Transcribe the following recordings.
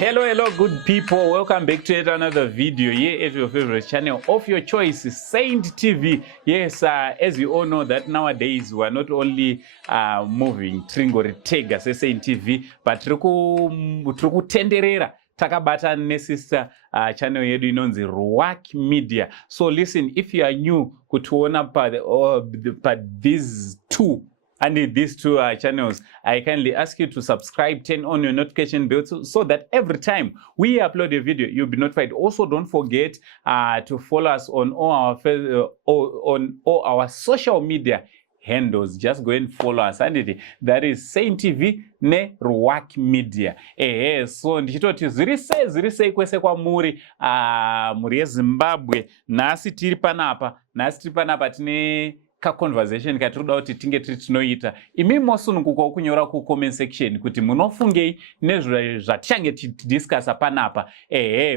Hello, good people. Welcome back to yet another video here at your favorite channel of your choice, Saint TV. Yes, as you all know that nowadays we're not only moving Tringori Tega, Saint TV, but Truku Tenderera. Takabata sister channel yedu inonzi Ruwak Media. So listen, if you are new kutuona pa these two and these two channels, I kindly ask you to subscribe, turn on your notification bell so that every time we upload a video, you'll be notified. Also, don't forget to follow us on all our social media handles. Just go and follow us, and that is Saint TV ne Ruwak Media. So ndichitoti zviri sei kwese kwamuri muri Zimbabwe. Nasi tiri panapa tine conversation katinoda kuti tinge tinoita. Imi mosununguka kunyora ku comment section kuti munofungei nezvatichange tidiscussa panapa.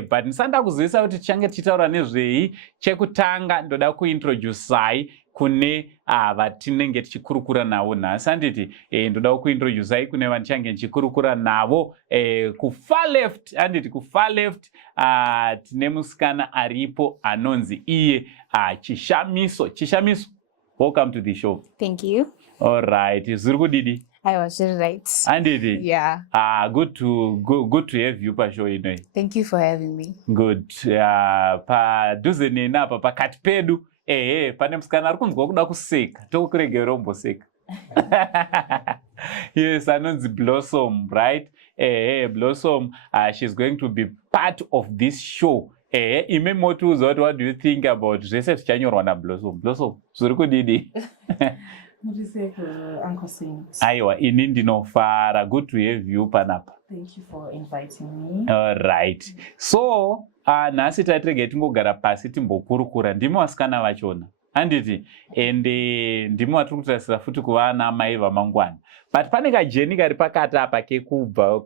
But ndisanda kuzivisa kuti tichange titaura nezvei. Chekutanga ndoda kuintroducei kune vatinenge tichikurukura navo nhasi. Handiti ndoda kuintroducei kune vatichange tichikurukura navo. Kufar left, handiti kufar left tine musikana aripo anonzi iye Chishamiso. Welcome to the show. Thank you. All right. Didi? I was right. And Didi? Yeah. Good to have you pa show ino. Thank you for having me. Good. Pa duzeni napa pa katpedu. Pane musikana arikunzwa kuda kuseka. Tokuregera umboseka. Yes, anonzi Blossom, right? Blossom, she's going to be part of this show. Ime motuzo, what do you think about Joseph Chanyorwa na Blossom? Blossom, zuri Didi? Uncle Saint. Aiwa, ini ndinofara. Good to have you panapa. Thank you for inviting me. All right. So, nasi tatirege tingogara pasi timbokurukura. Ndimo vasikana vachona. Handiti, ende ndimo vatiri kutarisa futi kuva ana mai vamangwana. But pane kajeni kari pakati apa kekubva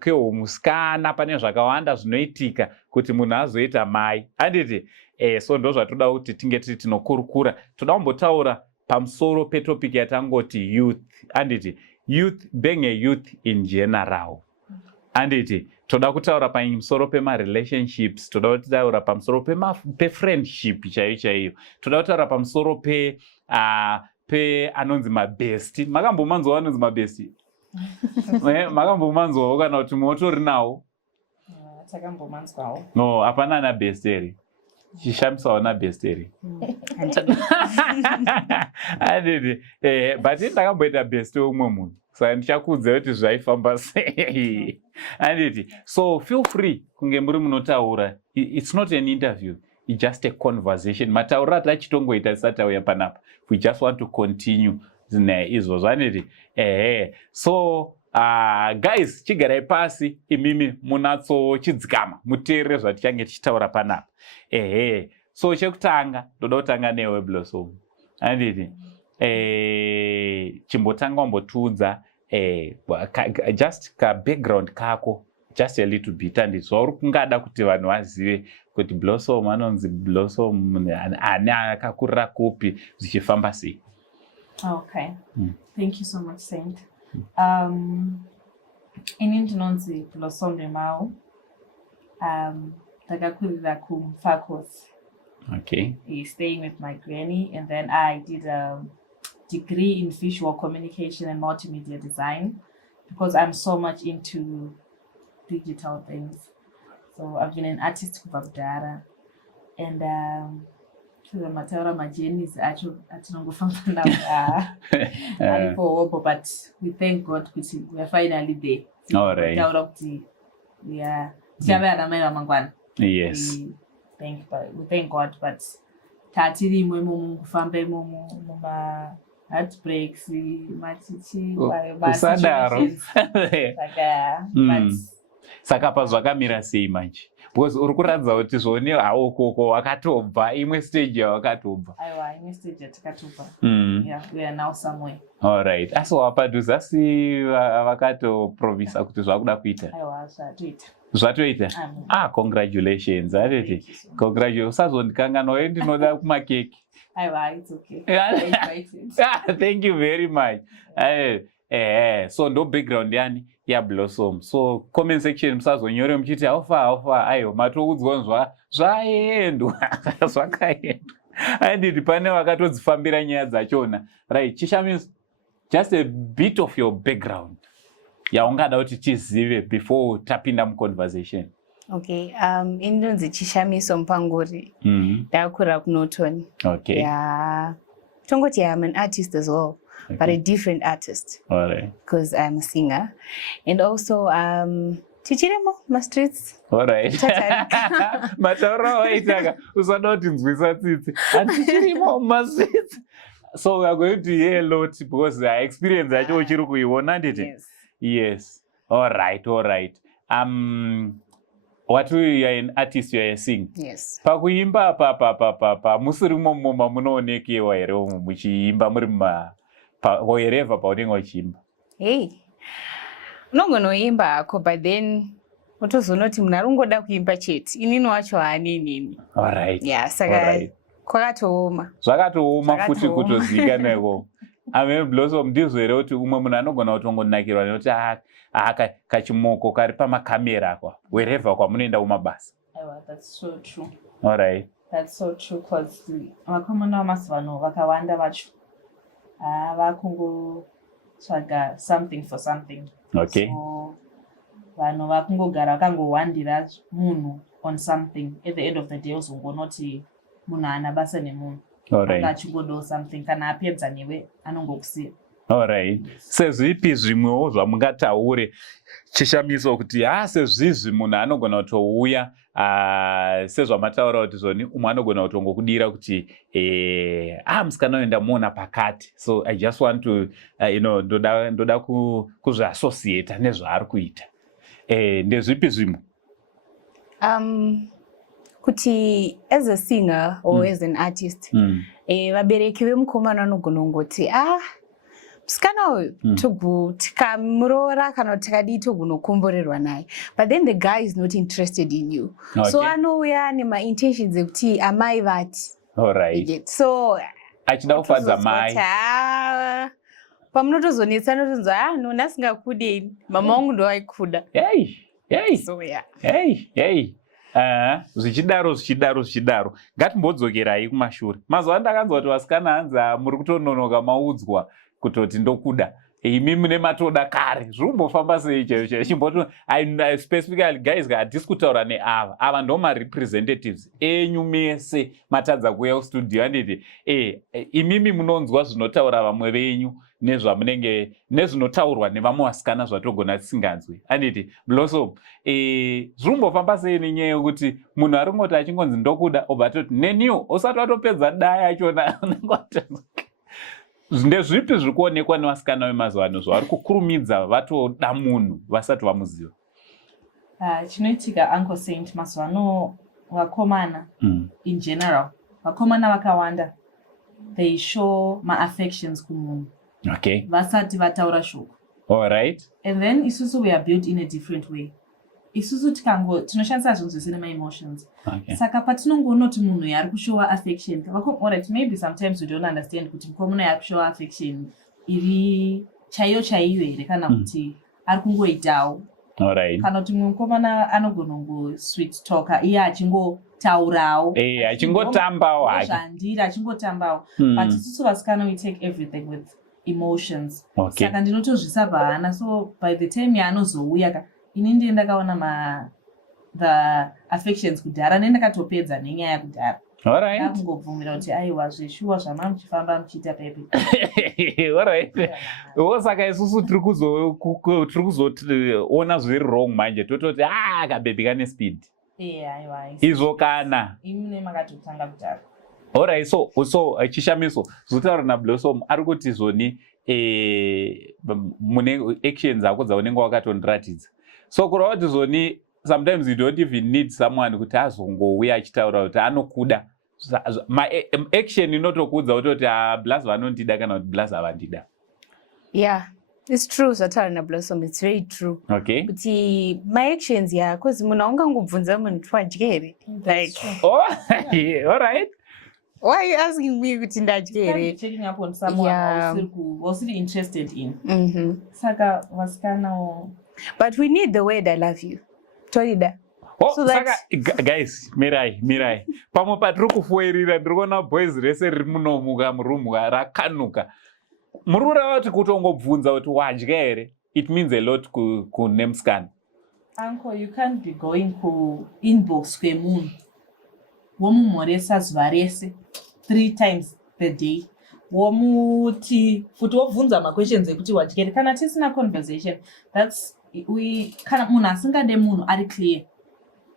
keumusikana, pane zvakawanda zvinoitika kuti munhu azoita mai. Handiti, so ndo zvatoda kuti tinge tiri tinokurukura. Toda kumbotaura pamusoro petopic yatangoti youth. Handiti, youth being a youth in general. Handiti, toda kutaura pamusoro pema-relationships, toda kutaura pamusoro pe-friendship chaiyo. Toda kutaura pamusoro pe anonzi mabesti. Makambomanzwa anonzi mabesti? Makambomanzwa kana kuti motori nawo? Takambomanzwawo. No, hapana na besti eri. Chishamisawo na besti eri. Handiti, but ndakamboita besti umwe munhu. Saka ndichakudza kuti zvaifamba sei. Handiti, so feel free kunge muri munotaura. It's not an interview. It's just a conversation. Mataura tachitongoita tisati tauya panapa. We just want to continue izvozvo. Handiti. So guys, chigarai pasi imimi munatsochidzikama muteerere zvatichange tichitaura panapa. So chekutanga ndoda kutanga newe Blossom. Handiti, chimbotanga umbotiudza just ka background kako, just a little bit. And zvauri kungada kuti vanhu vazive kuti Blossom anonzi Blossom ani akakurira kupi zvichifamba sei. Okay. Thank you so much, Saint. Ini ndinonzi Blossom Remao. Ndakakurira kuMfakos. Okay. Staying with my granny, and then I did a degree in visual communication and multimedia design because I'm so much into digital things. So I've been an artist kubva kudhara, and mataura majenis acho atinongofamba nawo aripo, but we thank God kuti we are finally there. All right. Taura kuti we are tichava ana mai vamangwana. Yes. We thank God, but tatiri imomo kufamba imomo muma heartbreaks machichi usadaro. but Saka pa zvakamira sei manje? Because uri kuratidza kuti zvone hawo koko wakatobva imwe stage yawakatobva. Aiwa, imwe stage yatakatobva. Yeah, we are now somewhere. All right. Asi wapadhuze asi vakatoprovisa kuti zvakuda kuita. Aiwa, zvatoita. Zvatoita? Congratulations. Congratulations. Usazondikanganwa ndinoda kumakeki. Aiwa, it's okay. Thank you very much. So ndo background yani yaBlossom. So comment section musazonyore muchiti aufa aiyo matoudzwa zvaendwa zvakaendwa. Anditi pane vakatodzifambira nyaya dzachona. Right, Chishamiso, just a bit of your background yaungada kuti tizive before tapinda muconversation. Okay, indonzi Chishamiso Mpanguri. Ndakura kuNorton. Okay. Yeah. Tongoti, I'm an artist as well, okay, but a different artist. All right. Because I'm a singer. And also, Tichiremo, my streets. All right. Mataura waitaka usadoti nzwisa tsitsi. And Tichiremo, my streets. So we are going to hear a lot because the experience that you chiri kuiona nditi. Yes. Yes. All right. What you are an artist, you are a singer. Yes. Pakuimba pa musirimo moma munonekewa here muchiimba muri wherever paunenge uchiimba. Hey. Unongonoimba ako, but then utozonoti munhu arungoda kuimba chete. Inini wacho haanini. All right. Yeah, saka kwakatooma. Zvakatooma futi kutozikanwa. Blossom ndizvo here kuti umwe munhu anogona kutongonakirwa nekuti kachimoko kari pamakamera akwa wherever kwamunoenda kumabasa. That's so true. All right. That's so true because vakomana vamazuva ano vakawanda vacho vakungotsvaga something for something. Okay. So vanhu vakungogara vakangowandira munhu on something. At the end of the day uzongonoti munhu haana basa nemunhu. All right. Achingodo something kana apedza newe anongokusiya. All right. Sezvipi zvimwewo zvamungataure Chishamiso kuti sezvizvi munhu anogona kutouya sezvamataura kuti zvoni umwe anogona kutongokudira kuti musikana uyu ndamuona pakati, so I just want to ndoda kuzviassociata nezvaari kuita. Ndezvipi zvimwe? Kuti as a singer or as an artist, vabereki vemukomana vanogona kungoti musikana uyu tikamuroora kana tikadii togonokomborerwa naye, but then the guy is not interested in you. Okay. So anouya nemaintentions ekuti amai vati. All right. So achida kufadza mai. Pamunotozonetsa notonzwa nhonhu asingakudei, mama wangu ndo aikuda. Hey. So yeah. Hey. Zvichidaro ngatimbodzokerai kumashure. Mazuva ndakanzwa kuti vasikana hanzi muri kutononoka maudzwa kutoti ndokuda. Imi mune matoda kare. Zvirumbofamba sei chaicho chimboto specifically guys hatisi kutaura neava ndo ma-representatives enyu mese matadza kuuya kustudio anditi imimi munonzwa zvinotaura vamwe venyu nezvinotaurwa nevamwe vasikana zvatogona tisinganzwi. Anditi Blossom, zvirumbofamba sei nenyaya yekuti munhu aringoti achingonzi ndokuda obatoti neniwo usati watopedza daya achona ndezvipi zviri kuonekwa nevasikana vemazuva ano zvavari kukurumidza vatoda munhu vasati vamuziva? Chinoitika Uncle Saint mazuva ano vakomana in general, vakomana vakawanda they show ma-affections kumunhu. Okay. Vasati vataura shoko. All right. And then isusu we are built in a different way. Isusu tinoshandisa zvinhu zvese nema-emotions. Okay. Saka patinongonoti munhu yari kushowa affection, alright, maybe sometimes we don't understand kuti mukomana yari kushowa affection iri chaiyo here kana kuti ari kungoitawo. All right. Kana kuti mukomana anogona kungo-sweet talker iye achingotaurawo. Achingotambawo hake. Zvandiri achingotambawo. But isusu vasikana we take everything with emotions. Okay. Saka ndinotozvisa pahana, so by the time yaanozouya ini ndiye ndakaona the affections kudhara nendakatopedza nenyaya kudhara. All right. Ndakungobvumira kuti aiwa zveshuwa zvama muchifamba muchiita pepe. All right. Saka isusu tiri kuzoona zviri wrong manje tototi kabhebi kane speed. Aiwa. Izvo kana. Imi makatotanga kudhara. All right, so Chishamiso zotaura naBlossom ari kuti zvoni mune actions dzako dzaunenge wakatondiratidza. So kureva kuti zvoni sometimes you don't even need someone kuti azongouya achitaura kuti anokuda. Action inotokudza kutoti Blaz vanondida kana kuti Blaz havandida. Yeah, it's true zvataura naBlossom, it's very true. Okay. Kuti my actions because munhu aungangobvunza munhu twadya here. Like all right. Why are you asking me kuti ndadyere? Checking up on someone was really interested in. Saka wasikana. But we need the word I love you. Torida. Oh, so saka guys, mirai. Pamwe patiri kufoirira ndiriona boys rese riri munomuka murumu rakanuka. Murura wati kutongobvunza kuti wadya here. It means a lot kune musikana. Uncle, you can't be going to inbox kwemunhu womumhoresa zuva rese 3 times per day. Womuti futi wobvunza questions ekuti wadyere kana tisina conversation. That's kana munhu asingade munhu ari clear.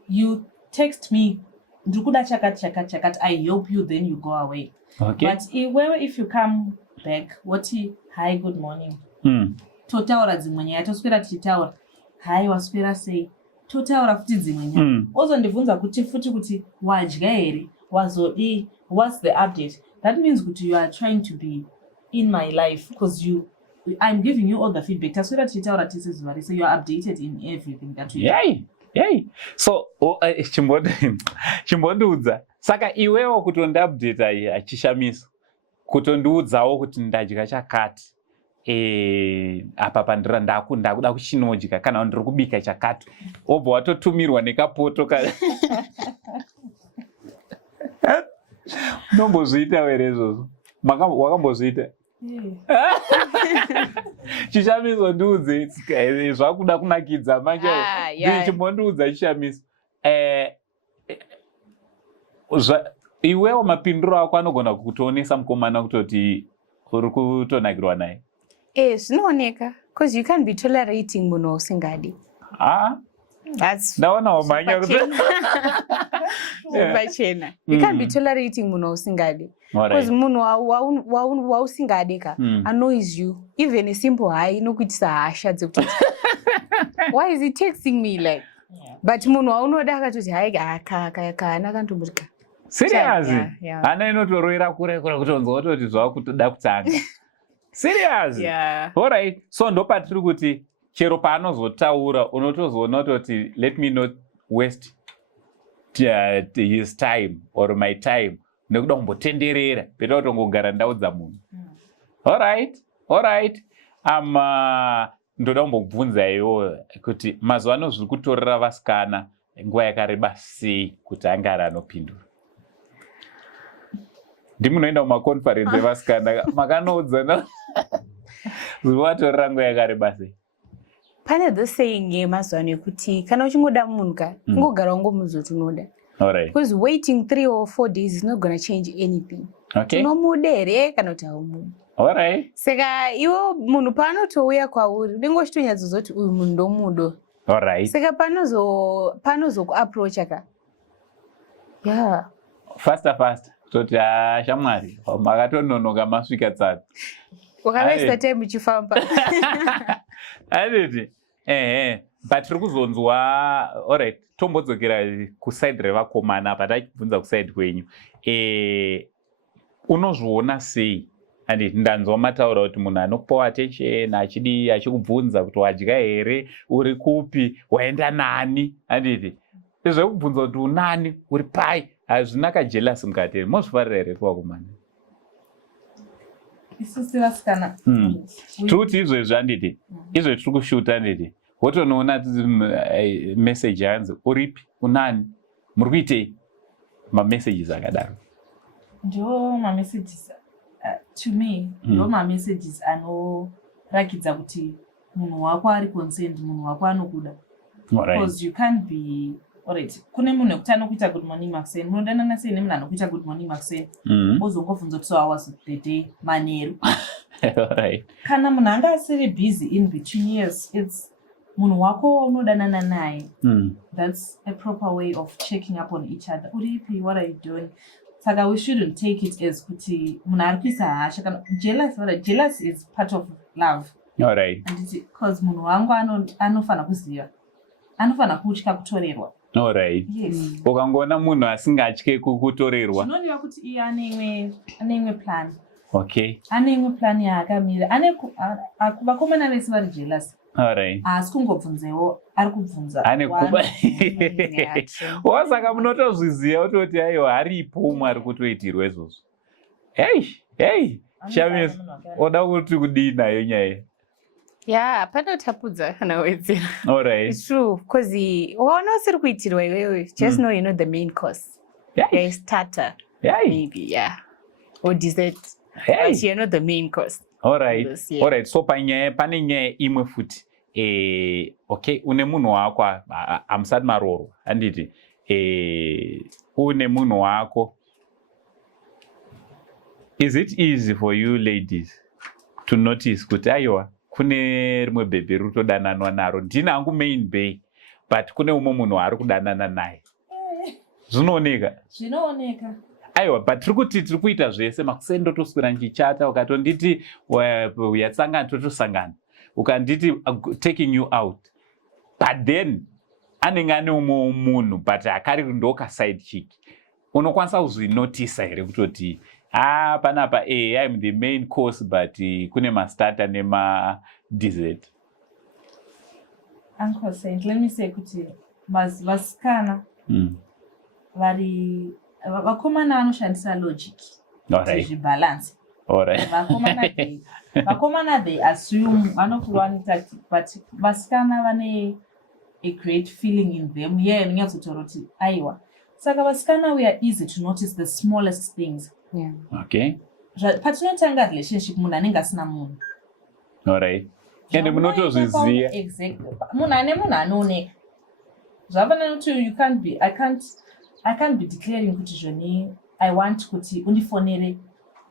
You text me, ndikuda chakati, I help you, then you go away. Okay. But if you come back, wati, hi, good morning. Totaura dzimwe nyaya, toswera tichitaura. Hi, waswera sei. Totaura futi dzimwe nyaya. Ozondibvunza kuti wadya here, wazodi, what's the update? That means kuti you are trying to be in my life because I'm giving you all the feedback. Taswera tichitaura tise zuva rese, you are updated in everything that we do. Yay. So chimbondiudza saka iwewo kutondiupdate ai achishamisa kutondiudzawo kuti ndadya chakati apa pandira ndakuda kuchinodya kana ndiri kubika chakati obva watotumirwa nekapoto nombozviita here izvozvo wakambozviita? Chishamiso ndiudze zvakuda kunakidza manje chimbondiudza chishamiso. Iwewo mapindiro ako anogona kukutoonesa mukomana kutoti uri kutonakirwa naye. Zvinooneka because you can't be tolerating munhu usingadi. Ndaona wamanya kuti pachena. You can't be tolerating munhu usingadi. Because munhu wausingadi ka annoys you. Even a simple hi inokuitisa hasha dzekuti why is he texting me like? But munhu waunoda akatoti hai kana kantomurika. Serious? Hana inotoroera kure kutonzwa kuti zvakutoda kutanga. Serious? Yeah. All right. So ndo patiri kuti chero paanozotaura unotozoona kuti let me not waste his time or my time nekuda kumbotenderera peta kutongogara ndaudza munhu. All right. Ndoda kumbobvunza iwo kuti mazuva ano zviri kutorera vasikana nguva yakareba sei kuti angari anopindura. Ndimunoenda kumaconference evasikana makanoudzana zviri kuvatorera nguva yakareba sei. Pane the saying yemazuva ano yekuti kana uchingoda munhu ka kungogara wangomuzoti unoda. Alright. Because waiting 3 or 4 days is not going to change anything. Okay. Unomuda here kana kuti haumuda. Alright. Saka iwo munhu paanotouya kwauri unenge uchitonyadzozoti uyu munhu ndomudo. Alright. Saka panozokuapproacha ka. Yeah. Faster. Toti shamwari makatononoka masvika tsatsa. Wakavesta time uchifamba. Aditi. But tiri kuzonzwa alright. Tombodzokera kuside revakomana patachibvunza kuside kwenyu. Unozviona sei? Andi ndanzwa mataura kuti munhu anokupawo attention achikubvunza kuti wadya here, uri kupi, waenda nani, anditi zvekubvunza kuti unani, uri pai, hazvina kajealous mukati here. Mozvifarira here kuvakomana? Isusu vasikana. Truth izvezvi anditi, izvo tiri kushuta anditi. Wotonoona message yanzi uripi, unani, muri kuitei, mamessages akadaro. Ndo mamessages to me, ndo mamessages anorakidza kuti munhu wako ari concerned, munhu wako anokuda. Because you can't be alright. Kune munhu ekuti anokuita good morning makuseni, munodanana sei nemunhu anokuita good morning makuseni, ozongobvunza kuti so how was the day manheru. Alright. Kana munhu anga asiri busy in between years, it's munhu wako unodanana naye. That's a proper way of checking up on each other. Uripi, what are you doing? Saka we shouldn't take it as kuti munhu ari kuisa hasha kana jealous is part of love. Alright. Because munhu wangu anofana kuziva, anofana kutya kutorerwa. Alright. Yes. Ukangoona munhu asingatyi kutorerwa, zvinodiwa kuti iye ane imwe plan. Okay. Ane imwe plan yaakamira. Vakomana vese vari jealous. Alright. Asi kungobvunzewo ari kubvunza. Ane kuba. Yeah, true. Wasaka munotozviziva utoti aiwa haripo umwe ari kutoitirwa izvozvo. Hey, Shamiso, oda kuti kudii nayo nyaya? Yeah, panotapudza kana wedzera. Alright. It's true, because waona usiri kuitirwa iwewe, just know you know the main course. Yeah, starter. Maybe, yeah. Or dessert. But you know the main course. Alright. Yeah. Alright. So pane nyaya imwe futi. Okay, une munhu wako amusati marorwa. Handiti. Une munhu wako. Is it easy for you ladies to notice kuti aiwa kune rimwe bhebhe rutodananwa naro? Ndina hangu main bay, but kune umwe munhu ari kudanana naye. Zvinooneka? Zvinooneka. Aiwa, but tiri kuita zvese makuseni ndotoswera nchichata, ukatonditi yatsangana totosangana, ukanditi taking you out, but then anenge ane umwe munhu but akari ndoka side chick, unokwanisa kuzvinotisa here kutoti panapa I'm the main course but kune mastarter nema dessert? Uncle Saint, let me say kuti vasikana vari vakomana vanoshandisa logic zvibalance. Vakomana they assume vanokuwanita, but vasikana vane a great feeling in them. Yeah, inonyatsotaura aiwa. Saka vasikana we are easy to notice the smallest things. Yeah. Okay. Patinotanga relationship munhu anenge asina munhu. Alright. Ende munotozviziva. Exactly. Munhu ane munhu anooneka. Zvafanana kuti I can't be declaring kuti zvoni I want kuti undifonere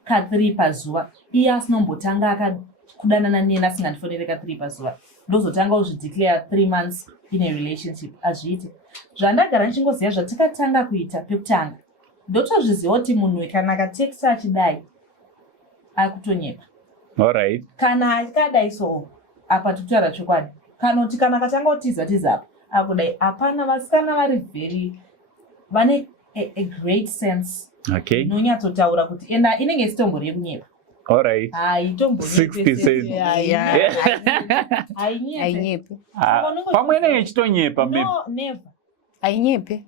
ka3 pazuva. Iye asinombotanga kudanana neni asingandifonere ka3 pazuva. Ndozotanga kuzvideclare 3 months in a relationship. Azviite. Zvandagara ndichingoziva zvatakatanga kuita pekutanga. Ndotozviziva kuti munhu kana akatekisa achidai akutonyepa. Alright. Kana akadai so apa tutaura chokwadi. Kana kuti kana akatanga kutiza apa akudai apana. Vasikana vari very vane a great sense. Okay. Inonyatsotaura kuti enda inenge isitombo rekunyepa. Alright. Itombo 60%. Yeah. Ainyepe. Pamwe inenge ichitonyepa maybe. No, never. Ainyepe.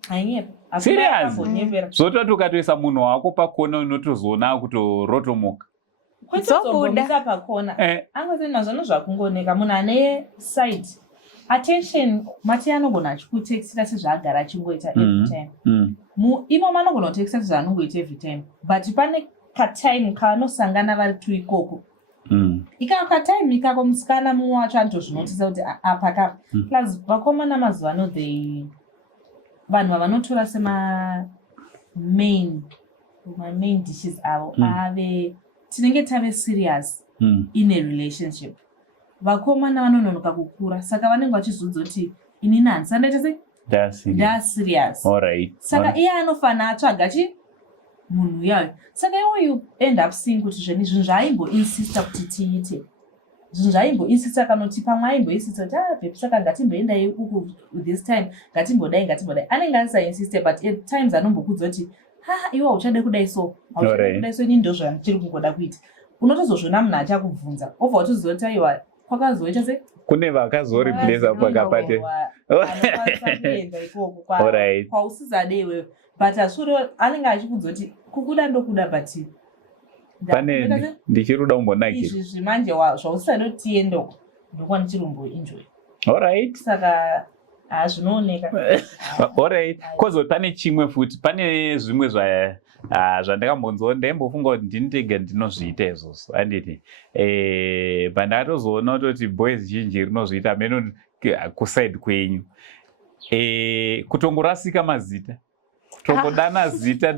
Serious? Zvototi ukatoisa munhu wako pakona unotozoona kutorotomoka. Kwetozombomuka pakona. Angozina zvono zvakungooneka munhu ane side attention mati anogona achikutekisira sezvaagara achingoita every time. Imo manogona kutekisira sezvaanongoita every time. But pane katime kanosangana vari tu ikoko. Ikako katime ikako musikana mumwe wacho anotozvinotisa kuti apa. Plus vakomana mazuva ano vanhu vanotora sema main dishes avo ave tinenge tave serious in a relationship. Vakomana vanononoka kukura saka vanenge vachizudza kuti inini handisandete sei serious. Alright. Saka iye anofana atsvaga munhu uyayo. Saka you end up seeing kuti zvinhu zvaaimboinsista kuti tiite. Zvinhu zvaaimboinsista kanoti pamwe aimboinsista kuti babe saka ngatimboendai uku this time ngatimbodai. Anenge asisainsister but at times anombokudza kuti iwe uchade kudai so. Uchade kudai so inini ndo zvandichiri kungoda kuita. Unotozozvona munhu achakubvunza. Obva uchiziva kuti aiwa kwakazoita sei? Kune vakazoriplace pakapate. Kuenda ikoko kwausizade iwewe. But asuro anenge achikudza kuti kukuda ndokuda but pane ndichiruda umbonakira. Izvi zvimanje zvausisade kuti tiendoko ndokwa ndichirumboenjoy. Alright. Saka zvinooneka. Alright. Kozo pane chimwe futi, pane zvimwe zvandakambonzwa ndaimbofunga kuti ndinitega ndinozviita izvozvo handiti. Pandakatozoona kuti boys zhinji rinozviita meno kuside kwenyu. Kutongorasika mazita. Kutongodana zita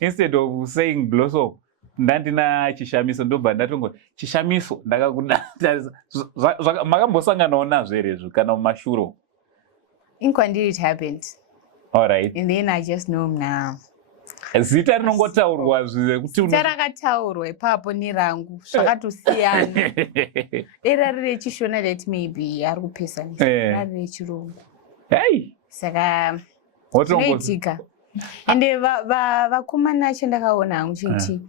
instead of saying Blossom ndandina Chishamiso ndobva ndatongo Chishamiso ndakakuda. Makambosanganawo nazvo here izvo kana mumashuro? Inkwandiri it happened. Alright. And then I just know now. Zita rinongotaurwa zvive kuti zita rakataurwa ipapo nerangu zvakatosiyana. Era riri rechishona that maybe ari kupesanisa. Rari rechirungu. Saka zvinoitika. Ende vakomana chandakaona hangu chiti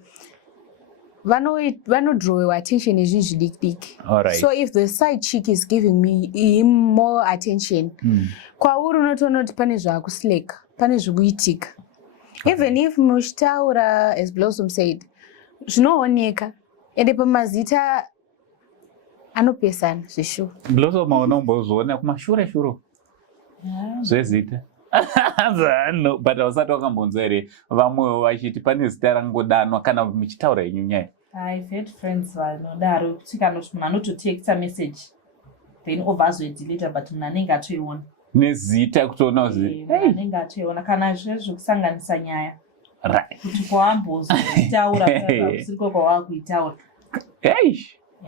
vanodrowewa attention nezvinhu zvidiki. Alright. So if the side chick is giving him more attention, kwauri unotoona kuti pane zvaakusleka, pane zvikuitika. Even if muchitaura, as Blossom said, zvinooneka ende pamazita anopesana zvishuwa. Blossom unombozviona kumashure zvezita. No, but usati wakambonzwa here vamwe vachiti pane zita rangodanwa kana muchitaura yenyu nyaya? I've had friends vanodaro kuti kana kuti munhu anototexa message then obvazoideleta but munhu anenge atoiona nezita kutoona kuti anenge atoiona kana zvezvokusanganisa nyaya kuti kwawambozoitaura kusiriko kwawakuitaura.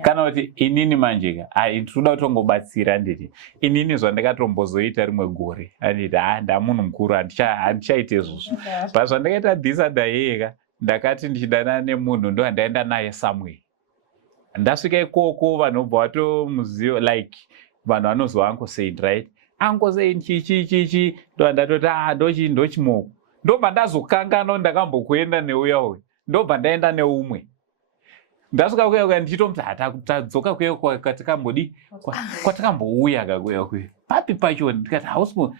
Kana kuti inini manjeka ndinoda kutongobatsira nditi inini zvandakatombozoita rimwe gore anditi ndamunhu mukuru handichaite izvozvo but zvandakaita this other year ndakati ndichidana nemunhu ndo handaenda naye somewhere. Ndasvika ikoko vanobva vatomuziva like vanhu vanozwa Uncle Said, right? Uncle Said chichi ndo handatoti ndochimoko ndobva ndazokanganwa ndakambokuenda neuya uyu ndobva ndaenda neumwe ndasvika kuya ndichitomti tadzoka kuya kwatakambouya kakuya kuya papi pacho ndikati hausipo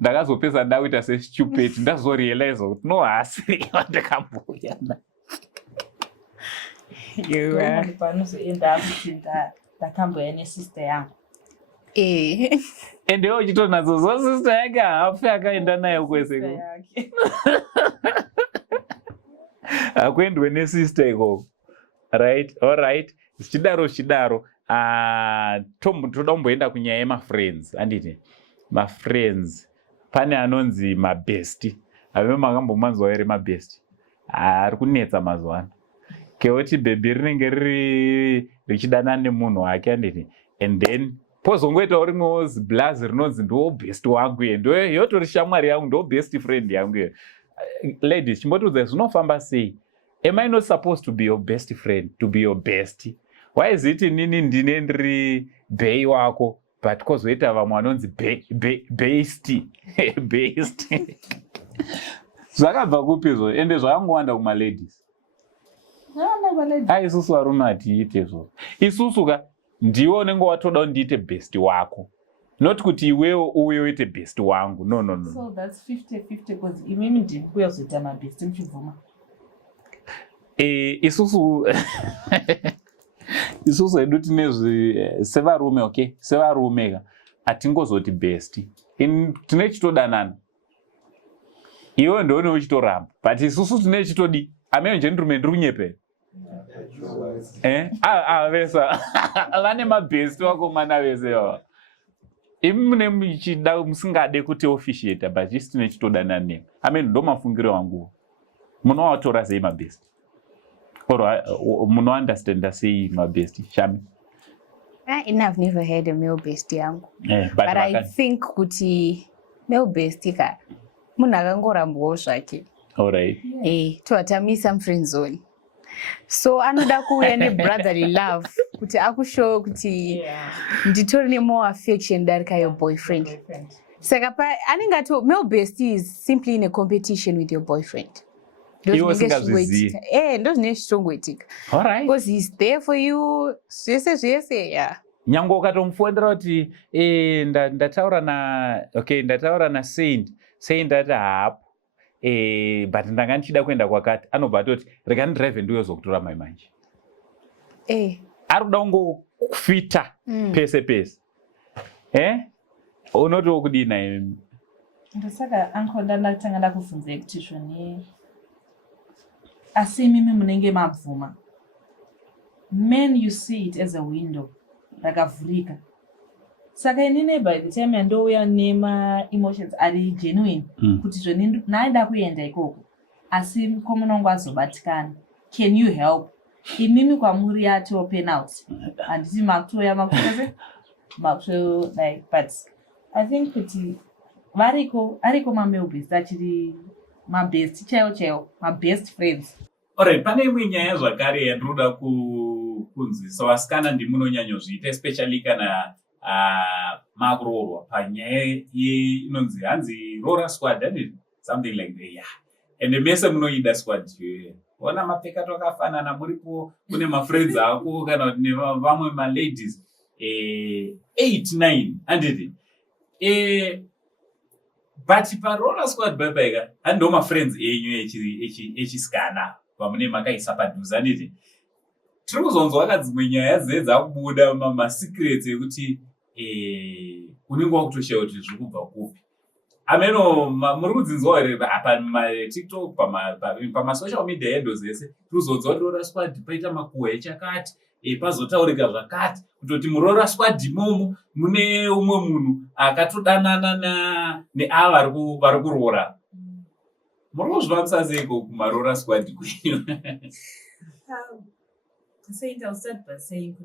ndakazopesa ndakuita sestupid ndazorealize kuti no hasi ndakambouya panozoenda kuti ndakamboya nesister yangu ende uchitonadzo zo sister yake hafu yakaenda nayo kwese akuendwe nesister ikoko, right? Alright, zvichidaro toda kumboenda kunyaya yemafriends. Anditi mafriends pane anonzi mabesti. Ave makambomanzwa here mabesti? Ari kunetsa mazuva ano keuti bhebi rinenge richidana nemunhu wake anditi and then pozongoitawo rimwewo ziblazi rinonzi ndo best wangu ndo yotori shamwari yangu ndo best friend yangu. Ladies, chimbotiudza zvinofamba sei? Am I not supposed to be your best friend, to be your bestie? Why is it inini ndine ndiri bei wako but kozoita vamwe vanonzi bestie? Bestie. Zvakabva kupi izvo ende zvakangowanda kumaladies? Isusu varume hatiite izvo. Isusu ka ndiwe unenge watoda ndiite bestie wako. Not kuti iwewe uye uite best wangu. No. So that's 50-50 because imimi ndikuya kuzoita mabest mchibvuma. Isusu edu tine sevarume, okay? Sevarume ka hatingozoti best. Tine chitodanana. Iwe ndione uchitoramba. But isusu tine chitodi. Amene njendurume ndirunyepera. Vesa. Vane mabest wako mana vese yawa. Imune mchida musingade kuti officiate but just nechitodana name. Ndo mafungiro wangu. Muno watora sei mabest. Or muno understand sei mabest. Shami. I've never had a male bestie yangu. But I think kuti male bestie ka munhu akangorambawo zvake. Alright. Toatamisa mufriend zone. So anoda kuuya nebrotherly love kuti akushow kuti nditori more affection darika your boyfriend. Saka anenge ato male bestie is simply in a competition with your boyfriend. Ndo zvine zvitongoitika. Because he's there for you zvese yeah. Nyange ukatomufonera kuti ndataura na Saint ati hapo. But ndanga ndichida kuenda kwakati anobva atoti rega ndidrive ndiyozokutora mai manje. Ari kuda kungofita pese. Unoti wokudina imi? Ndosaka ankonda ndatanga ndakubvunza kuti zvoni asi mimi munenge mabvuma. Men you see it as a window rakavhurika. Saka inini by the time yandouya nema emotions ari genuine kuti zvoni naida kuenda ikoko asi mukomana wangu azobatikana. Can you help? Imimi kwamuri yato penalty. Handiti makutoya makutose makuto like but I think kuti ariko mame best achiri my best chaiwo my best friends. Alright, pane imwe nyaya zvakare yandinoda kunzwisa vasikana ndimunonyanyozviita especially kana makuroorwa panyaya inonzi hanzi Roller Squad, something like that, yeah. And mese munoida squad ona mapfekato akafanana muripo kune mafriends ako kana kuti vamwe maladies 8-9 handiti but paroller squad baibaika ando mafriends enyu echisikana vamune makaisa padhuze handiti tiri kuzonzwa kadzimwe nyaya dzakubuda masecrets ekuti unenge wakutoshayiwa kuti zviri kubva kupi ameno muri kudzinzwa here pamatiktok pamasocial media handles ese tiri kuzonzwa kuti roller squad paita makuhwa echakati pazotaurika zvakati kutoti muroller squad imomo mune umwe munhu akatodanana neava vari kurora muri kuzvivamisa seiko kumaroller squad kwenyu? Saint, I'll start by saying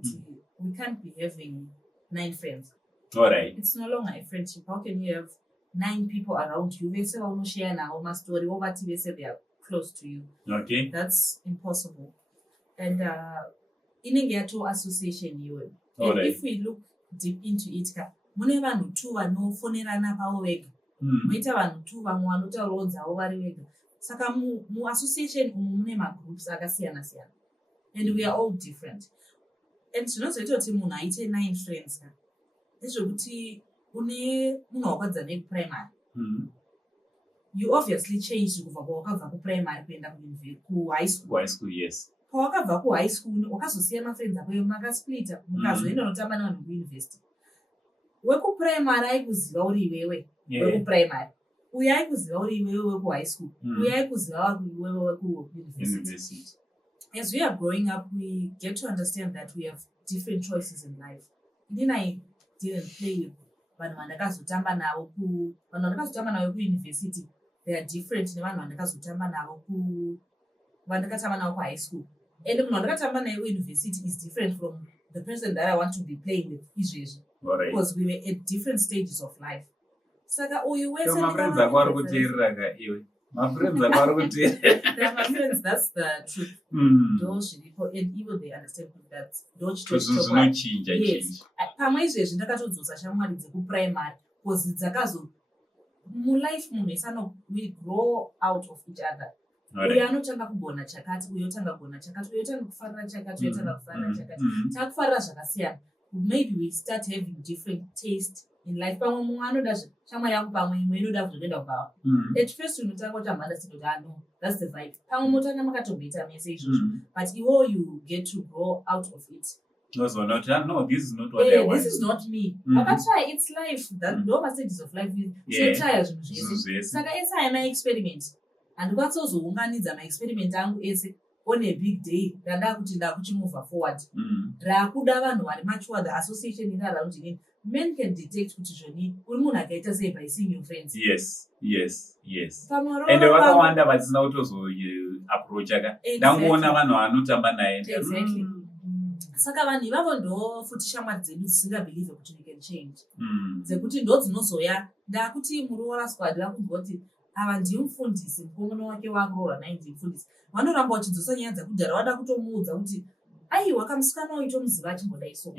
we can't be having 9 friends. All right. It's no longer a friendship. How can you have 9 people around you? They say, "Oh, no, share now my story." Over they say they are close to you. Okay. That's impossible. And in a ghetto association, you. All right. If we look deep into it, mune vanhu tu vanofonerana pavo vega. Moita vanhu tu vamwe vanotaurawo vari vega. Saka mu association umu mune magroups akasiyana siyana. And we are all different. And zvinozoita kuti munhu aite 9 friends ndezvekuti une munhu wakwadza nekuprimary. You obviously changed kubva kwawakabva kuprimary kuenda kuhigh school. High school, yes. Pawakabva kuhigh school wakazosiya mafriends ako makasplita mukazoenda notamba nevanhu kuuniversity. Wekuprimary aikuziva uri iwewe wekuprimary. Uyo aikuziva uri iwewe wekuhigh school. Uyo aikuziva uri iwewe wekuuniversity. As we are growing up, we get to understand that we have different choices in life. I didn't play with vanhu vandakazotamba navo kuuniversity. They are different nevanhu vandakazotamba navo vandakatamba navo kuhigh school. And munhu vandakatamba naye kuuniversity is different from the person that I want to be playing with izvezvi. Because we were at different stages of life. Saka uyu wese mafriends ako ari kuteerera ka iwe. Mafriends ako ari kuteerera. They're my friends, that's the truth. Those people, and even they understand that those zvinochinja. Yes. Pamwe izvezvi ndakatodzosa shamwari dzekuprimary because dzakazo mulife munhu isano we grow out of each other. Uyo anotanga kugona chakati, uyo otanga kugona chakati, uyo otanga kufarira chakati, uyo otanga kufarira chakati. Takufarira zvakasiyana. Maybe we start having different taste in life. Pamwe mumwe anoda shamwari yangu pamwe imwe inoda kuzoenda kubava. At first unotanga kuti amanda sitoti no, that's the vibe. Pamwe motanga makatomboita mese izvozvo. But you get to grow out of it. No, this is not what I want. This is not me. Try, it's life. That no stages of life. So try as you Saka esa ana experiment. And what's also unganidza my experiment angu ese on a big day ndanda kuti ndakuchimove forward. Rakuda vanhu vari mature, the association in around in men can detect kuti zvoni uri munhu akaita sei by seeing your friends. Yes. And vakawanda vatisina kutozo approach aka ndangoona vanhu vanotamba naye. Exactly. Saka vanhu ivavo ndo futi shamwari dzedu dzisingabelieve kuti we can change. Dzekuti ndo dzinozoya ndakuti muroora squad vakunzwa kuti ava ndimufundisi mukomana wake wakuroora naye ndimufundisi. Vanoramba vachidzosa nyaya dzekudhara vada kutomuudza kuti aiwa kamusikana uyu tomuziva achimbodai so.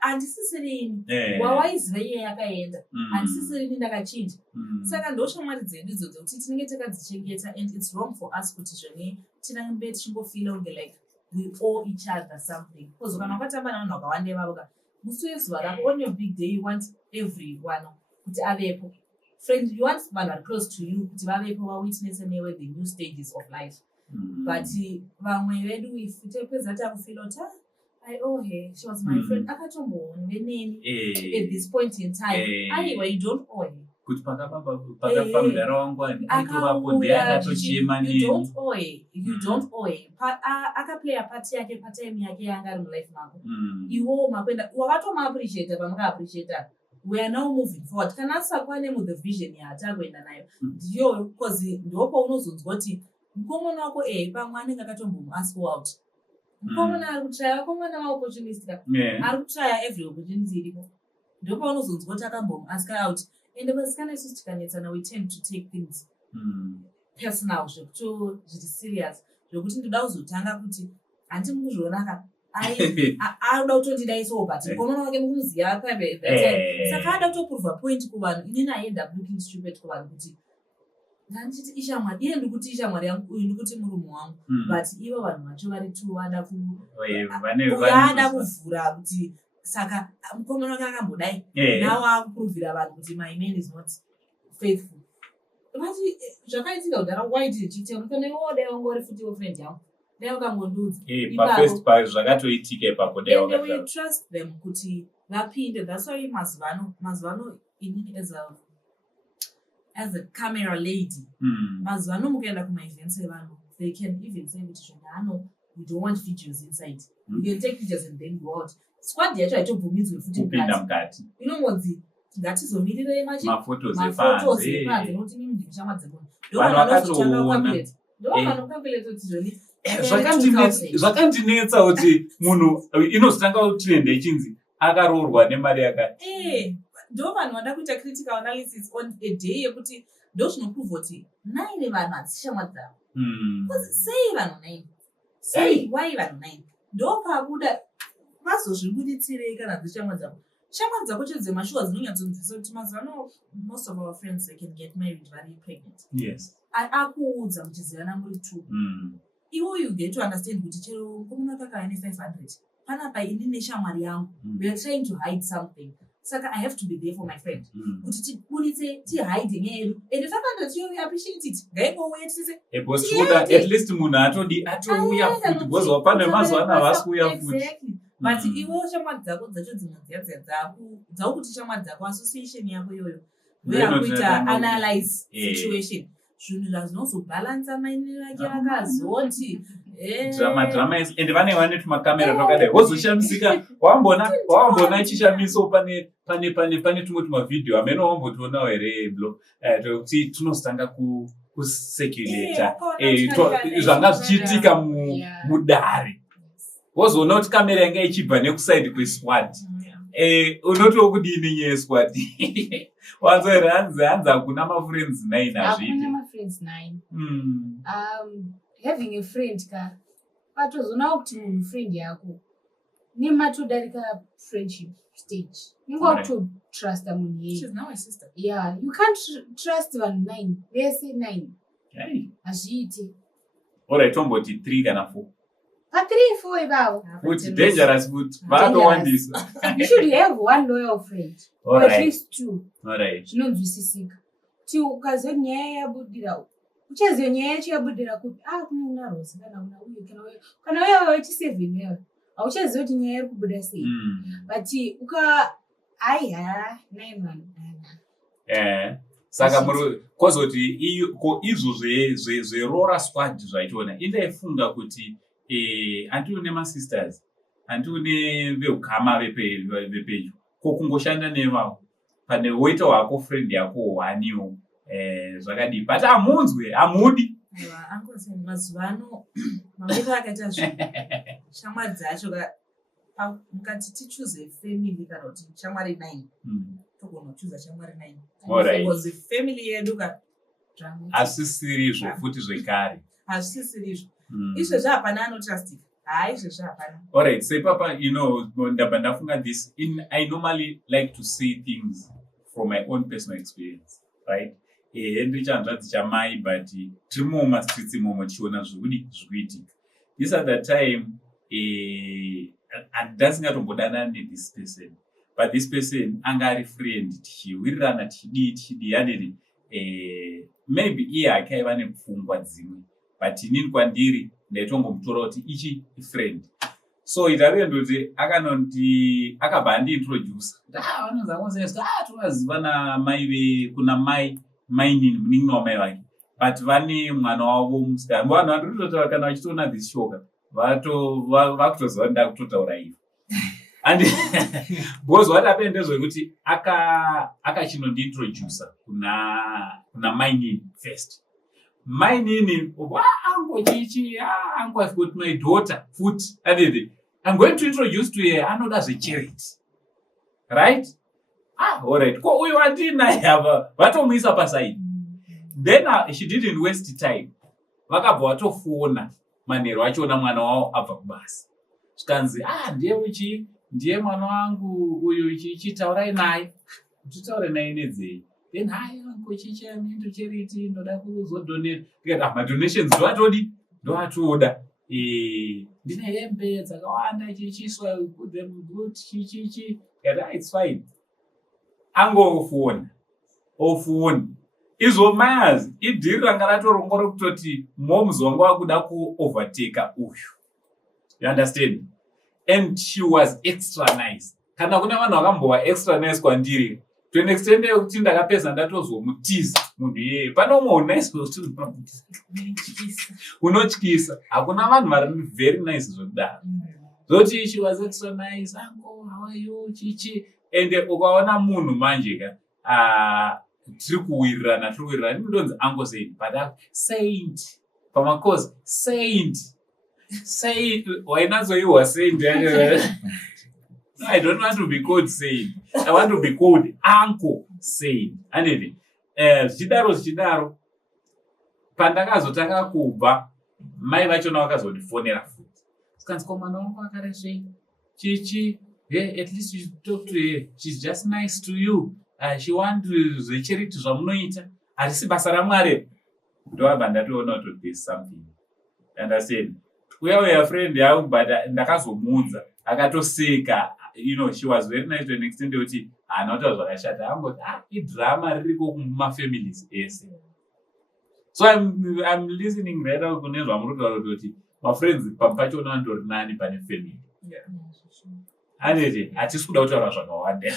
Handisisirini wawaiziva iye yakaenda handisisirini ndakachinja. Saka ndo shamwari dzedu idzodzo kuti tinenge takadzichengeta, and it's wrong for us kuti zvone tinambe tichimbofila unge like we owe each other something. Because kana wakatamba navanhu vakawanda ivavo musi wezuva rako on your big day you want everyone kuti avepo. Friend, you want vanhu vari close to you kuti vavepo vawitness newe the new stages of life. But vamwe vedu if tapedza takufila kuti I owe her, she was my friend, akatomboonwe neni at this point in time. Aiwa, you don't owe her. Kuti pakafamigara wangwani aitovapo ndeakatochema neni. You don't owe. Akaplaya part yake patime yake yanga ari mulife mako. Iwo makwenda wakatomaappreciate pamakaappreciate. We are now moving forward. Kana asakwane mu the vision yatakuenda nayo. Ndiyo because ndopo unozonzwa kuti mukomana wako pamwe anenge akatombomuask out. Mukomana ari kutraya, mukomana maopportunistic. Ari kutraya every opportunity iripo. Ndopo unozonzwa kuti akambomuask out. And vasikana isu tikanetsana we tend to take things personal zvekuti zviri serious. Zvekuti ndoda kuzotanga kuti handi mukuzvionaka anoda kutondidaisawo but mukomana wake mukumuziva private. Saka ada kutoprova point kuvanhu. Inini I end up looking stupid kuvanhu kuti ndanchiti ishamwari iye ndikuti ishamwari yangu uyu ndikuti murume wangu but ivo vanhu vacho vari tu vada kuvhura kuti saka mukomana wake akambodai nawo akupuruvhira vanhu kuti my man is not faithful. Vati zvakaitika kudhara waiti chite mufanaiwo dai wangori futiwo friend yangu dai wakangondiudza pafirst part zvakatoitika ipapo dai we trust them kuti vapinde. That's why mazuvano inini as a camera lady mazuvano mukaenda kuma-events evanhu they can even say kuti zvonano we don't want videos inside we can take pictures and then go out. Squad yacho haitobvumidzwe futi mukati inongonzi ngatizomirirei mafotos epanze nokuti mimi ndimushamwa dzemunhu ndovanokalkulate kuti zvoni zvakandinetsa kuti munhu inozotanga kutrend ichinzi akaroorwa nemari yakati ndo vanhu vada kuita critical analysis on a day yekuti ndo zvinoprova kuti 9 vanhu hadzishamwa dzavo sei vanhu 9 sei why vanhu 9 ndo pabuda vazozvibuditsirei kana dzishamwa dzavo. Shamwa dzako chete dzemashuwa dzinonyatsonzwisa kuti mazuvano most of our friends they can get married very pregnant. Yes. Akuudza muchizivana muri 2 iwo you get to understand kuti chero komuna kakaya ne500 panapa ini neshamwari yangu we are trying to hide something saka I have to be there for my friend kuti tibuditse tihide nyaya yedu and 500 you appreciate it ngaingouya tise bosuda at least munhu atouya futi because wapane mazuvano havasi kuuya futi but iwo shamwari dzako dzacho dzimwe dzakuti shamwari dzako association yako iyoyo weakuita analyze situation zvinhu zvazvinozobhalansa mainiro ake akazoti drama and vane tumakamera twakadai wozoshamisika wambona achishamiso pane tumwe tumavidhio amene wambotoona here blo kuti tunozotanga kuseculata zvanga zvichiitika mudare wozoona kuti kamera yanga ichibva nekusaidi kwesquad unotiwo kudini nyaya yesquad wanzoere hanzi hakuna mafriends 9 hazviti having a friend ka patozonawo kuti munhu friend yako nematodarika friendship stage ninguva kutotrasta munhu yeah you can't trust vanhu 9 vese 9 hazviiti alright tomboti 3 kana 4 pa 3-4 ivavo kuti dangerous but vatowandisa you should have one loyal friend or at least 2 alright zvinonzwisisika kuti ukaziva nyaya yabudira uchaziva nyaya yacho yabudira kuti kune una Rosi kana una uyu kana wewe wechi7 wewe hauchaziva kuti nyaya iri kubuda sei but saka kozoti izvo zverora squad zvaitiona indaifunga kuti handiune masisters handiune veukama vepedyo kokungoshanda nevavo pane woita wako friend yako waniwo zvakadii but hamudi mazuvano maviro akaita shamwari dzacho mukati tichuze family kana kuti shamwari 9 togona kuchuza shamwari 9 because family yedu hasisirizvo futi zvekare hasisirizvo izvezvo hapana anotrustika izvezvo hapana. Alright, so papa, ndabva ndafunga this I normally like to see things from my own personal experience, right? Ndichanzvadzi chamai but tiri mumastreets imomo tichiona zvikuitika. This at that time ndasingatombodanana nethis person, but this person anga ari friend tichiwirirana tichidii adini maybe iye akaiva nepfungwa dzimwe but inini kwandiri ndaitongomutora kuti ichi friend so itave ndoti akabva andiintroduce tonazivana mai kuna mai nini munin'ina wamai vake but vane mwana wavo musikana vanhu vandototaura kana vachitoona this shoka vakutoziva ndakutotaura ivo and because what happened ndezvekuti akachinondiintroducer kuna mai nini first. My nini, uncle, I've got my daughter, foot, I'm going to introduce to her, I know that's a charity. Right? All right. We want in I have what on Miss Upaside. Then she didn't waste time. Vakabva watofona manero achiona mwana wao abva kubasa. Chikanzi, ndiye mwana wangu uyu ichi taurai naye. Tutaure naye nedzei. then hai angu chicha into charity ndoda kuzodonate tikati madonations ndoatoda ndine hembe dzakawanda chichiswa put them good chichichi it's fine angofona ofoni izomazi idhiri ranga ratorongora kutoti momuzi wangu wakuda kuovertaka uyu, you understand, and she was extra nice. Kana kuna vanhu vakambowa extra nice kwandiri to an extent yekuti ndakapedza ndatozomutiza munhu iyeye panomuona izvozvo unotyisa. Hakuna vanhu vari very nice zvokudaro zoti she was extra nice, uncle how are you chichi, and ukaona munhu manje ka tiri kuwirirana ndinodonzi uncle saint but saint pamakosi saint wainatsoiwa saint I don't want to be called saint, I want to be called uncle saint. Anyway, zvichidaro pandakazotanga kubva mai vachona vakazondifonera futi sikanzi komana wangu akaresvei chichi at least you talk to her, she's just nice to you, she want zvecharity zvamunoita harisi basa ramwari. Ndobva ndatoona kuti there's something, understand. Uya friend yangu but ndakazomuudza akatoseka, you know, she was very nice to an extent yekuti anoita zvakashata angoti idrama ririko kumafamilies ese. So I'm listening right now kune zvamurutaura kuti mafriends pachona andori nani pane family. Anete hatisi kuda kutaura zvakawanda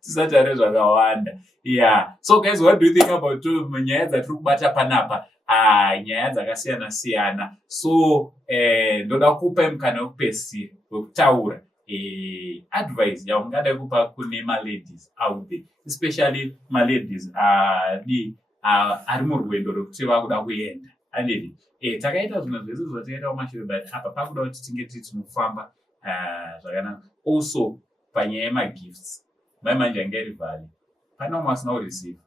tisatare zvakawanda. Yeah, so guys, what do you think about nyaya dzatiri kubata panapa? Nyaya dzakasiyana siyana. So ndoda kupa mukana wekupesira wekutaura advice yaungada kupa kune maladies out there, especially maladies ari murwendo rwekuti vakuda kuenda. Anditi takaita zvinhu zvese zvatakaita kumashure but apa pakuda kuti tinge tinofamba zvakanaka. Also panyaya yemagifts mai manje anga iri vhali pana umwe asina kureceive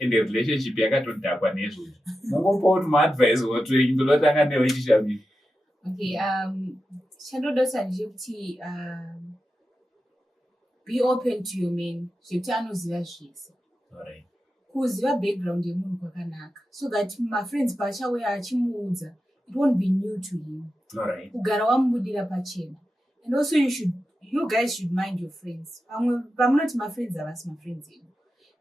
and relationship yakatodhakwa nezvozvo. Mungopawo kuti maadvice wotwenyu ndinotanga newechishamiri. Okay, chandodota ndechekuti be open to your man, zvekuti anoziva zvese. Alright. Kuziva background yemunhu kwakanaka so that mafriends pachauya achimuudza it won't be new to him. Alright. Kugara wamubudira pachena. And also you guys should mind your friends. Pamunoti mafriends havasi mafriends enu.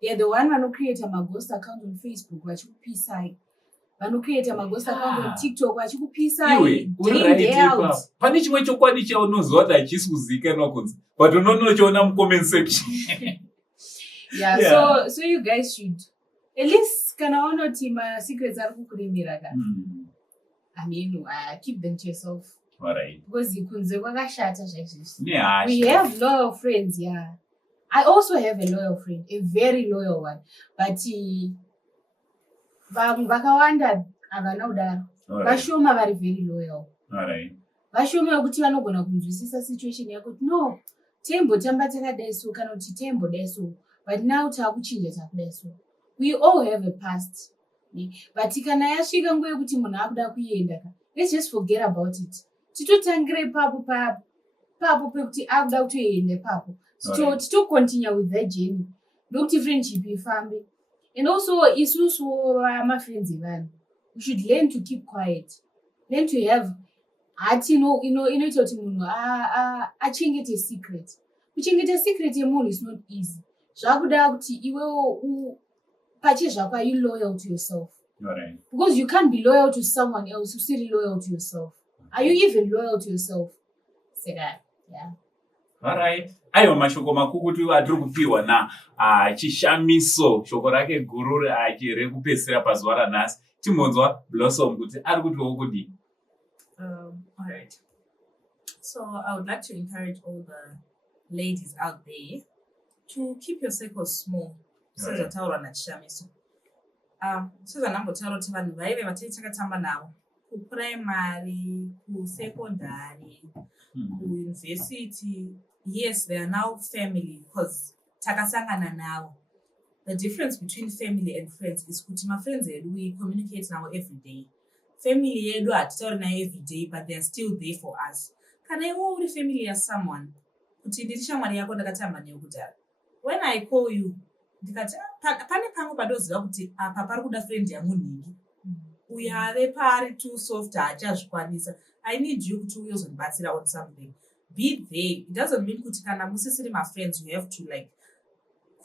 They are the one vanocreate a ghost account on Facebook vachikupisai. Vanocreate a ghost account on TikTok vachikupisai. Pane chimwe chokwadi chaunoziva kuti hachisi kuzivikanwa kunzi but unonochiona mucomment section. Yeah. So you guys should at least kana wanoti secrets ari kukuremera ka. I mean, keep them to yourself. Alright. Because kunze kwakashata zvaizvozvo. Yeah. We have loyal friends, yeah. I also have a loyal friend, a very loyal one. But vakawanda havana kudaro. Vashoma vari very loyal. Alright. Vashoma vekuti vanogona kunzwisisa situation yako kuti no, tembo tamba takadai so kana kuti tembo dai so. But now takuchinja takudai so. We all have a past. But kana yasvika nguva yekuti munhu akuda kuenda, let's just forget about it. Titotangire papo pekuti akuda kutoenda papo. To continue with that journey. Ndokuti friendship ifambe. And also isusu friends evanhu. We should learn to keep quiet. Learn to have inoita kuti munhu achengete a secret. Kuchengeta secret yemunhu is not easy. Zvakuda kuti iwewo pache zvako are you loyal to yourself? Alright. Because you can't be loyal to someone else who's still loyal to yourself. Are you even loyal to yourself? Say that. Yeah. Alright. Ayo mashoko makuru kuti atiri kupiwa na chishamiso shoko rake guru rekupesera pazuva ranhasi. Timonzwa Blossom kuti ari kutiwo kudi. Alright. So I would like to encourage all the ladies out there to keep your circles small. Sezvataurwa nachishamiso. Sezvanambotaura kuti vanhu vaive vatei takatamba navo kuprimary, kusekondari, kuuniversity. Yes, they are now family because takasangana navo. The difference between family and friends is kuti friends we communicate now every day. Family yedu hatitauri nayo every day, but they are still there for us. Kana iwe uri family ya someone, kuti ndiri shamwari yako ndakatamba nayo kudhara. When I call you, ndikati pane pamwe padoziva kuti apa pari kuda friend yangu nhingi uyave pari too soft haachazvikwanisa. I need you kuti uyozondibatsira on something. Be there. It doesn't mean kuti kana musisiri mafriends you have to like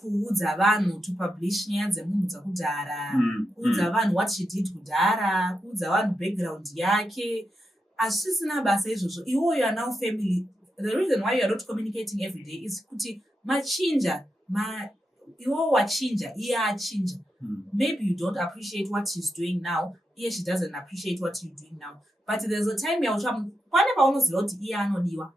kuudza vanhu to publish nyaya dzemunhu dzakudhara, kuudza vanhu what she did kudhara, kuudza vanhu background yake. Asisina basa izvozvo. Iwo you are now family. The reason why you are not communicating every day is kuti machinja, iwo wachinja, iye achinja. Maybe you don't appreciate what she's doing now. Here she doesn't appreciate what you're doing now. But there's a time pane paunoziva kuti iye anodiwa.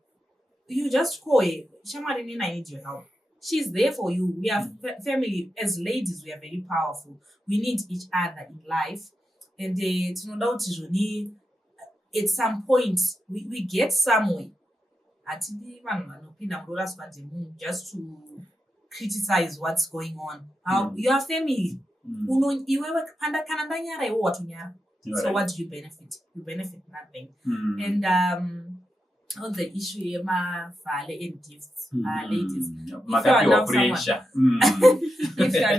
You just call her, Shamari Nina, I need your help. She's there for you. We are family. As ladies, we are very powerful. We need each other in life. And at some point, we get somewhere. Just to criticize what's going on. You are family. So what do you benefit? You benefit nothing. And on the issue of vale and gifts, ladies, if you are now someone, if you are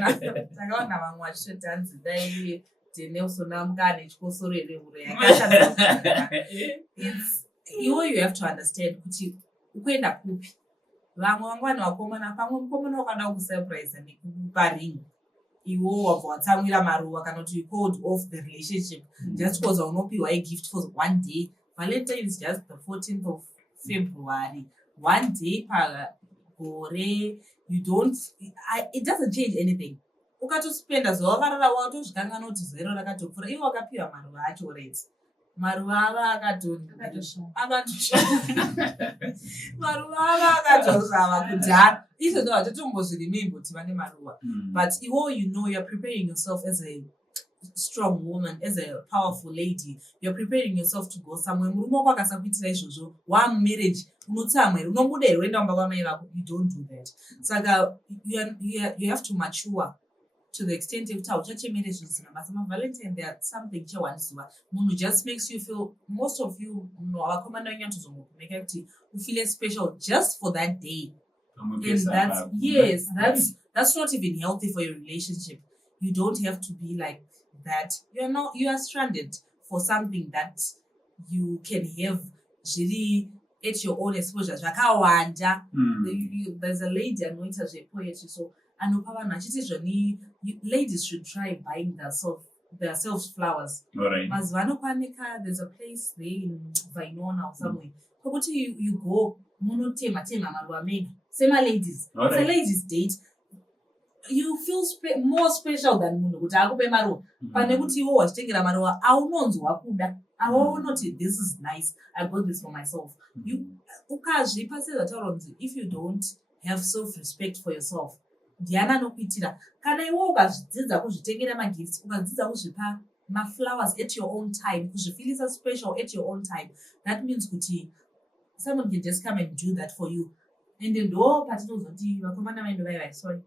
it's you have to understand kuti ukuenda kupi. Vamwe vangwana vakomana pamwe mukomana wakada kusurprise nekuparing. Iwo wabva watsamwira maruva kana kuti you called off the relationship just because unopiwa a gift for one day. Valentine is just the 14th of February. One day per gore. You don't. It doesn't change anything. Ukatospenda zuva varara watozvikanga noti zero rakatopfura ivo wakapiwa maruva acho already. Maruva ava akatozava kudhara. Izvo ndo hatotombozviremember kuti vane maruva. But you know you're preparing yourself as a strong woman, as a powerful lady. You're preparing yourself to go somewhere. Murume wako akasakuitira izvozvo one marriage unotsamwera unobuda here uenda kumba kwamai vako. You don't do that. Saka you have to mature to the extent of hauchachemere zvinhu zvisina basa. Valentine there are something chawaniziva. Munhu just makes you feel, most of you vakomana venyu vanotozombokumeka kuti ufeel special just for that day. And that's not even healthy for your relationship. You don't have to be like that. You are stranded for something that you can have really at your own exposure. There's a lady anointed as a poetry, so ladies should try buying themselves flowers. Right. There's a place there in Vainona or somewhere. You go, same ladies. Right. It's a ladies' date. You feel more special than munhu kuti akupe maruva. Pane kuti iwo wachitengera maruva aunonzwa kuda. Aunoti this is nice. I got this for myself. Ukazvipa sezvataura kunzi if you don't have self-respect for yourself, ndiani anokuitira. Kana iwo ukazvidzidza kuzvitengera magifts, ukazvidzidza kuzvipa flowers at your own time, kuzvifilisa special at your own time, that means kuti someone can just come and do that for you. And then ndo patinozoti vakomana vedu vaiva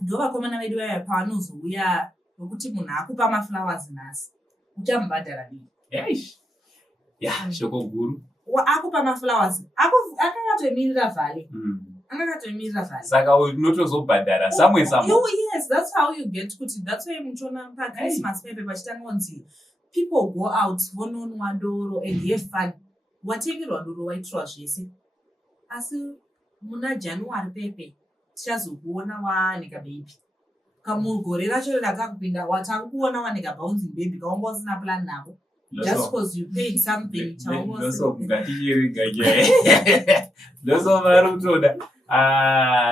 ndo vakomana vedu vaiva pavanozouya nokuti munhu akupa maflowers nhasi uchamubhadhara nei? Shoko guru akupa maflowers akakatoemirira vhale saka unotozobhadhara somewhere. Yes, that's how you get kuti. That's why muchona paChristmas pepe pachitanga kunzi people go out vononwa doro and have fun. Watengerwa doro waitirwa zvese. Asi muna January pepe tichazokuona waaneka baby. Kamugore racho rakakupinda watakuona waaneka bouncing baby kaonga usina plan navo. Just because you paid something.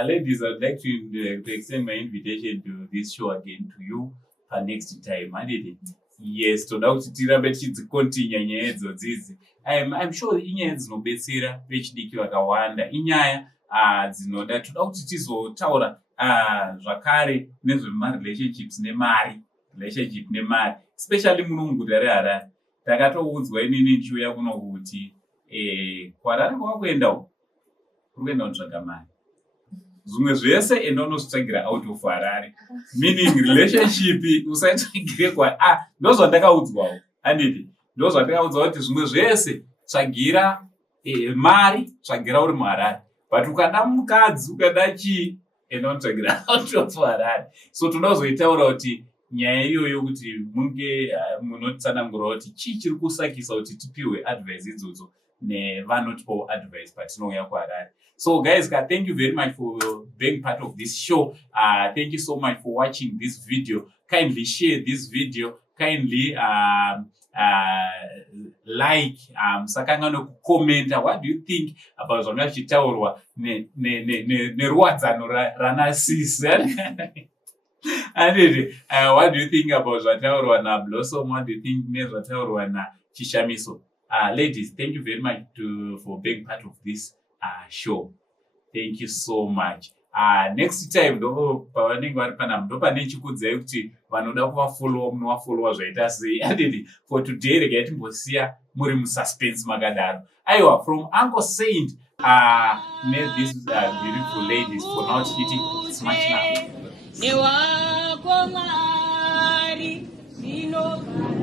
Ladies, I'd like to extend my invitation to this show again to you next time. Yes, toda kuti tirambe tichidzikontinya nyaya idzodzidzi. I'm sure inyaya dzinobetsera vechidiki vakawanda. Inyaya dzinoda toda kuti tizotaura zvakare nezvemarelationships nemari. Relationship nemari. Especially muno muguta reHarare. Takatoudzwa inini ndichiuya kuno kuti kwaRarare kwakuenda uko urikuenda kutsvaga mari. Zvimwe zvese enda unozvitsvagira out of Harare. Meaning relationship usaitsvagire ndozvandakaudzwawo. Handiti ndozvandakaudzwa kuti zvimwe zvese tsvagira mari, tsvagira uri muHarare. But ukada mukadzi, ukada chii, enotogira out of Harare. So tinozoitaura kuti nyaya iyoyo kuti munge munotsanangura kuti chii chiri kusakisa kuti tipiwe advice idzodzo nevanotipawo advice patinouya kuHarare. So guys, thank you very much for being part of this show. Thank you so much for watching this video. Kindly share this video. Kindly like, sakangano comment. What do you think about zvanga zvichitaurwa neruwadzano raNarcisse? What do you think about zvataurwa naBlossom? What do you think nezvataurwa naChishamiso? Ladies, thank you very much for being part of this show. Thank you so much. Next time pavanenge vari panapa ndopane chikudzai kuti vanoda kuvafollowa munovafollowa zvaita sei. For today regai timbosiya muri mususpense makadaro. Aiwa, from Uncle Saint these beautiful ladies for not hitting much now.